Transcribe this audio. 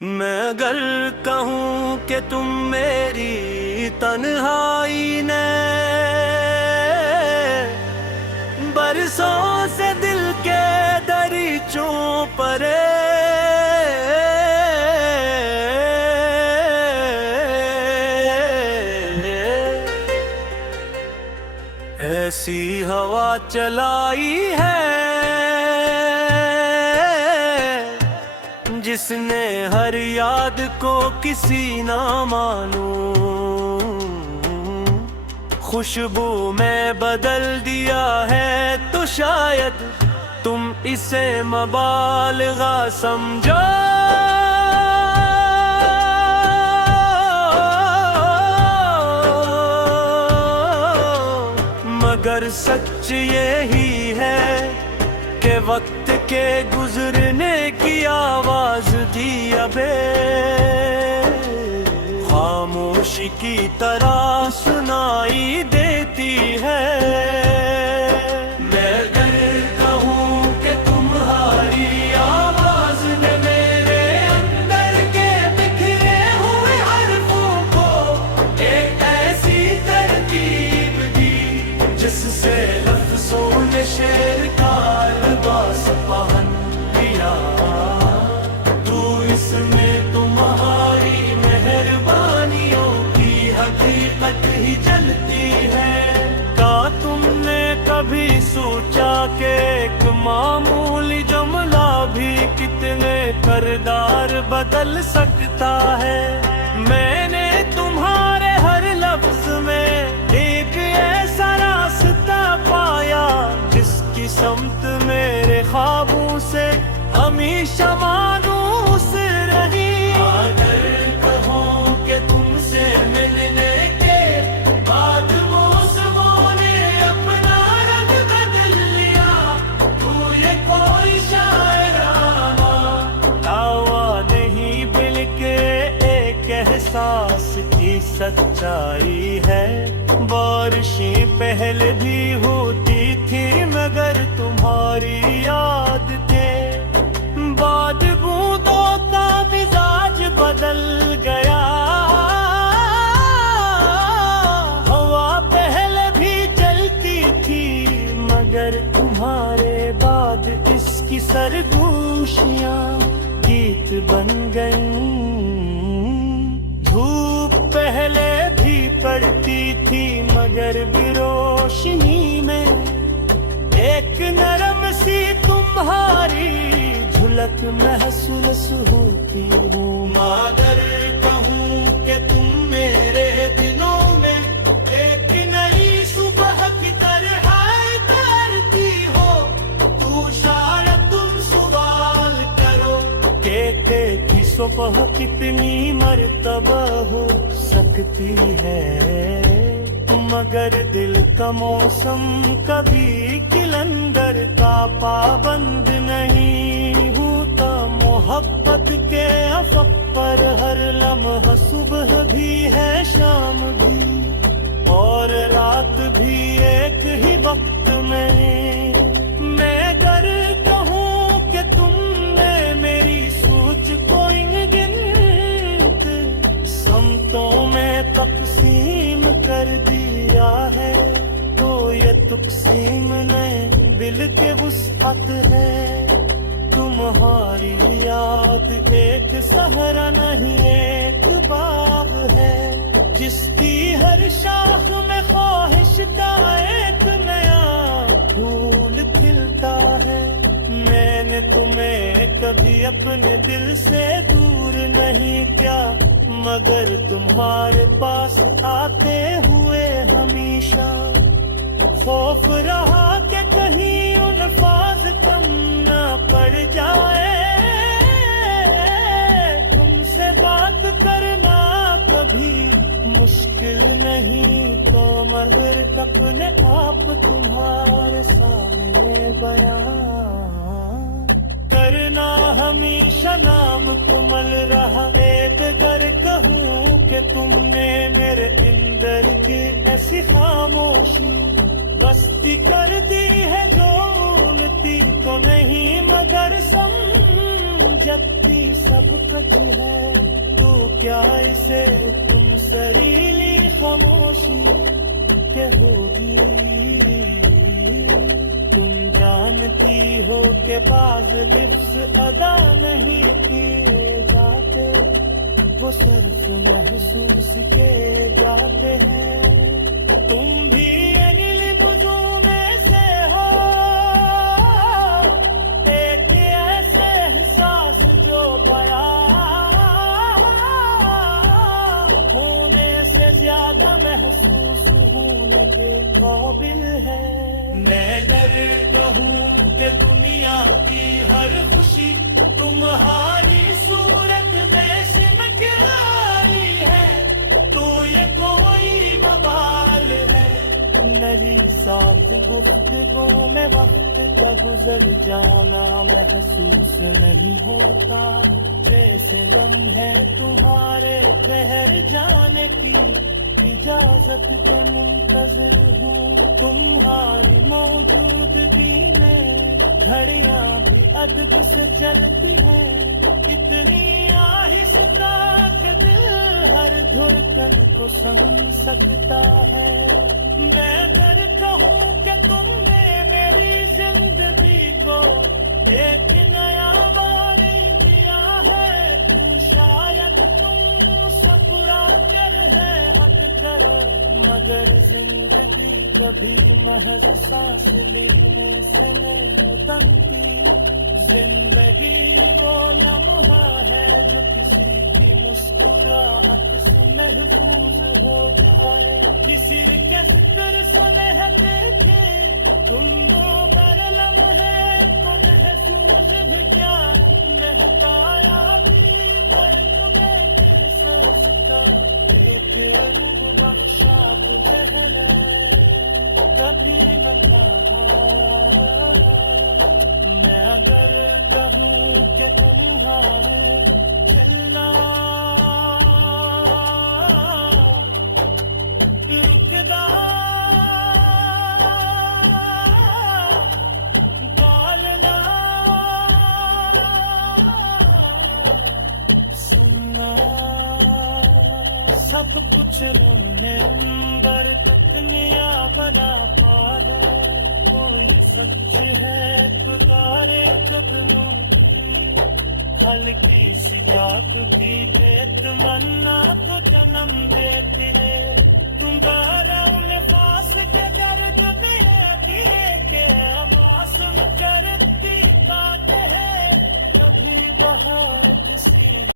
मैं अगर कहूँ कि तुम मेरी तन्हाई ने बरसों से दिल के दरीचों परे ऐसी हवा चलाई है जिसने हर याद को किसी ना मालूम खुशबू में बदल दिया है, तो शायद तुम इसे मुबालगा समझो। मगर सच यही है कि वक्त के गुजरने की आवाज दी अबे खामोशी की तरह सुनाई देती है। मैं अगर कहूँ कि तुम्हारी आवाज ने मेरे अंदर के बिखरे हुए हरफों को एक ऐसी तरतीब दी जिससे लफ्ज़ों ने शेर का लिबास पहन लिया, तू इसमें तुम्हारी मेहरबानियों की हकीकत ही जलती है। क्या तुमने कभी सोचा कि एक मामूली जुमला भी कितने किरदार बदल सकता है? मैंने तुम्हारे हर लफ्ज में एक ऐसा रास्ता पाया जिसकी समत मेरे ख्वाबों से हमेशा मानूस रही। अगर कहूँ कि तुमसे मिलने के बाद मौसमों ने अपना रंग बदल लिया, तू ये कोई शायराना दावा नहीं बल्कि एक एहसास की सच्चाई है। बारिशें पहले भी होती थी मगर तुम्हारी याद थे, बाद बूंदों का मिजाज बदल गया। हवा पहले भी चलती थी मगर तुम्हारे बाद इसकी सरगोशियां गीत बन गईं। धूप पहले भी पड़ती थी मगर रोशनी में एक नरम सी तुम्हारी झलक महसूस होती हूँ। मगर कहूँ कि तुम मेरे दिनों में एक नई सुबह की तरह तैरती हो, तू शायद तुम सवाल करो कि सुबह कितनी मर्तबा हो सकती है, मगर दिल का मौसम कभी किलंदर का पाबंद नहीं होता। मोहब्बत के अफक पर हर लम्हा सुबह भी है शाम भी और रात भी एक ही वक्त में। मैं अगर कहूँ कि तुमने मेरी सोच को गिनत समतों में तकसीम कर दिया है, तो ये तकसीम ने दिल के वुसअत है। तुम्हारी याद एक सहरा नहीं एक बाग है जिसकी हर शाख में ख्वाहिश का एक नया फूल खिलता है। मैंने तुम्हें कभी अपने दिल से दूर नहीं किया मगर तुम्हारे पास आते हुए हमेशा खौफ रहा कि कहीं अल्फाज कम न पड़ जाए। तुमसे बात करना कभी मुश्किल नहीं तो मगर अपने आप तुम्हारे सामने बयां करना हमेशा नाम कुमल रहा। एक कर कहूँ कि तुमने मेरे अंदर की ऐसी खामोशी बस्ती कर दी है जो उलती तो नहीं मगर समझती सब कुछ है, तो क्या इसे तुम सरीली खामोशी के होगी। तुम जानती हो कि बाज लिफ्स अदा नहीं किए जाते, वो सिर्फ महसूस के जाते हैं। तुम भी अनिल बुझू में से हो, एक ऐसे एहसास जो पाया होने से ज्यादा महसूस होने के काबिल है। मैं डरता हूँ कि दुनिया की हर खुशी तुम्हारी सूरत में सिमट रही है, तो ये कोई बवाल है। मेरी साथ गुफ्तगू में वक्त का गुजर जाना महसूस नहीं होता, जैसे लम्हे तुम्हारे ठहर जाने की इजाजत के मुंतज़िर हूँ। तुम्हारी मौजूदगी में घड़ियां भी अदब से चलती हैं, इतनी आहिस्ता कि दिल हर धड़कन को समझ सकता है। मैं अगर कहूँ कि तुमने मेरी जिंदगी को एक नया बारी दिया है, तू शायद तुम सपना कर है हक करो, मगर जिंदगी कभी महज सांस लेने से नहीं बनती। जिंदगी वो लम्हा है जो किसी की मुस्कुराहट से महफूज हो जाए, किसी के फिक्र सुनहट के तुम वो कर लम्हे तो महसूस क्या महकाया भी पर तुम्हें फिर सोचता एक रंग बख्शा पहले कभी न पाया। मैं अगर कहूँ कि तुम्हारे चलना रुकदा बोलना सुनना, सब कुछ हमने अंदर तकनिया बना पाया। कोई सच है पुकारे कदमों की, हल्की सी बात की के तमन्ना तो जन्म देती रे। तुम्हारा उन फास के दर्द